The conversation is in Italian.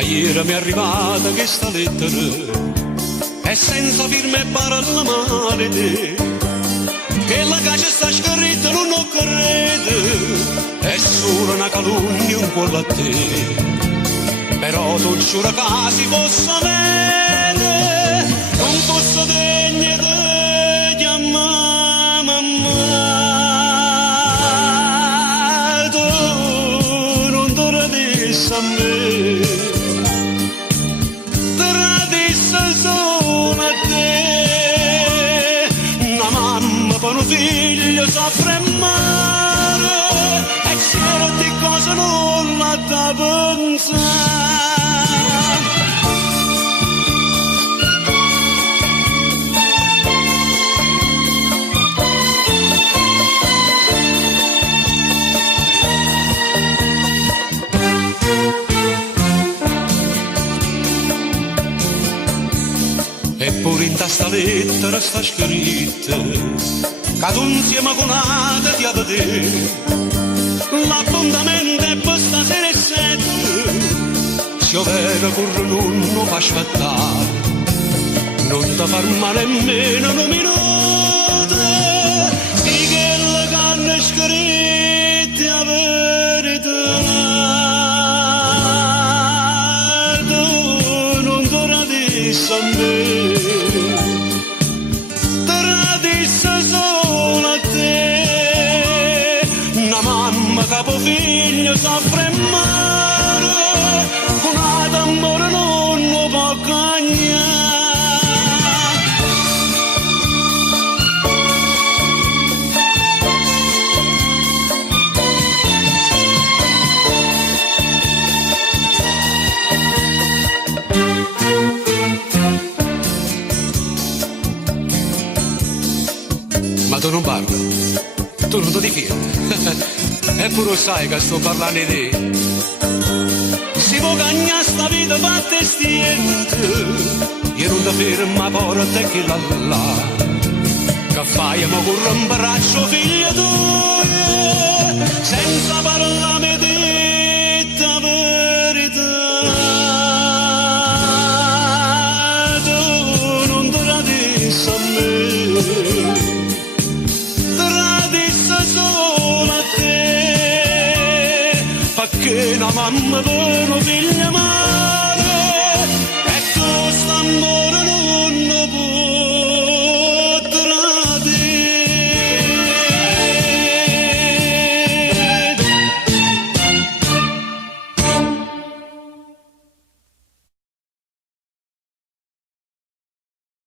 Ieri mi è arrivata questa lettera e senza firma e parla male te. Che la caccia sta scritta non ho credo, è solo una calunnia un po' a te. Però tu giuro che si possa avere, non posso degna di chiamare mamma. Tu non ti radissi a me. Un figlio soffre male e certe cose non la da pensare. Eppure in sta lettera sta scritta che tu insieme con una ti a vedere. L'appuntamento è per stasera e 7. Se io vedo corre non fa aspettare, non ti ferma nemmeno un minuto. Di che la canna scritta a verità. Tu non ti radissi a me. Capofiglio soffre male, con la tambora non lo può cagnare. Ma tu non parli, tu non ti fidi. Eppure sai che sto parlando di te. Si può cagnare sta vita fatta e stiente. Io non ti fermo a porta e che là là. Che fai mo corre un braccio figlio tuo, senza parlare di la verità. Tu non ti radissi a me. Che una mamma per un figlio mai.